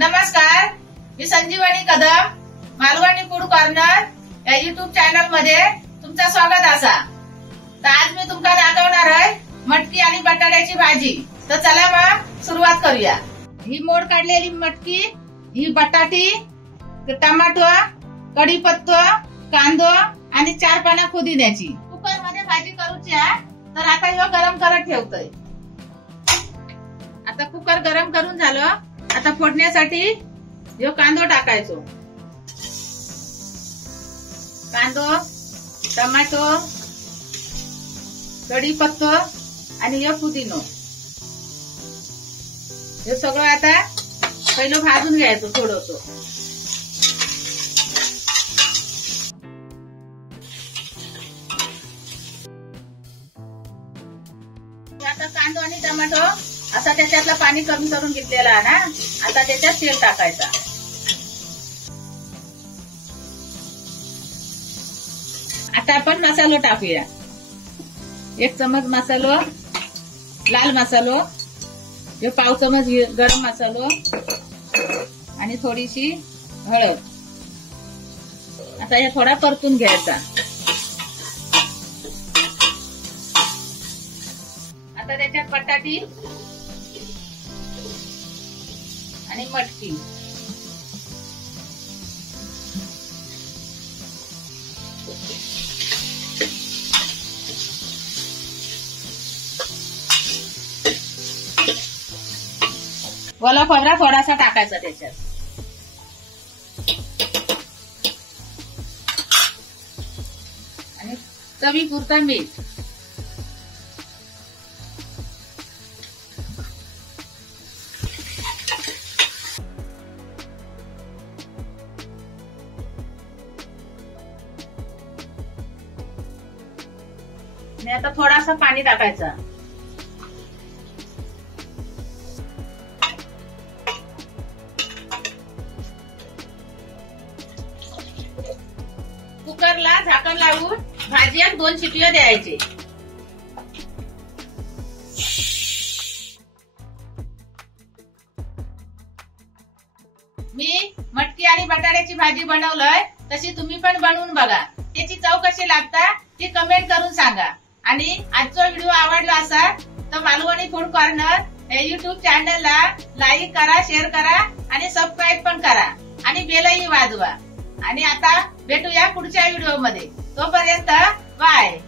नमस्कार, मी संजीवनी Kadam, Malvani food corner या YouTube channel मध्ये तुमचं स्वागत असा। तर आज मी तुम्हाला दाखवणार आहे मटकी आणि बटाट्याची भाजी। तर चला मग सुरुवात करूया। ही मोड काढलेली मटकी, ही बटाटी, टमाटो, कढीपत्ता, कांदा आणि 4 पानं पुदिन्याची। कुकर मध्ये भाजी करूची आहे। तर आता ह्यो गरम करत ठेवतोय। आता कुकर गरम करून झालं। आता फोडण्यासाठी ह्यो कांदो टाकायचो। कांदो, टमाटो, कढीपत्ता आणि ह्यो पुदिनो, हे सगळं आता पहिलं भाजून घ्यायचं थोडंसं। आता कांदो आणि टमाटो आता त्याच्यातलं पाणी कमी करून घेतलेलं आहे ना। आता त्याच्यात तेल टाकायचं। आता आपण मसालो टाकूया। 1 चमच मसालो, लाल मसालो, 1 चमच गरम मसालो आणि थोडीशी हळद। आता हे थोडा परतून घ्यायचा। आता त्याच्यात बटाटी आणि मटकी, ओला खोबरा थोडासा टाकायचा त्याच्यात आणि चवीपुरता मीठ। आणि आता थोडासा पाणी टाकायचा। कुकरला झाकण लावून भाजी 2 शिट्ट्या द्यायचे। मी मटकी आणि बटाट्याची भाजी बनवलंय, तशी तुम्ही पण बनवून बघा। त्याची चव कशी लागता ती कमेंट करून सांगा। आणि आजचा व्हिडिओ आवडला असेल तर मालवणी फूड कॉर्नर या युट्यूब चॅनलला लाईक करा, शेअर करा आणि सबस्क्राईब पण करा आणि बेलही वाजवा। आणि आता भेटूया पुढच्या व्हिडिओ मध्ये। तोपर्यंत बाय।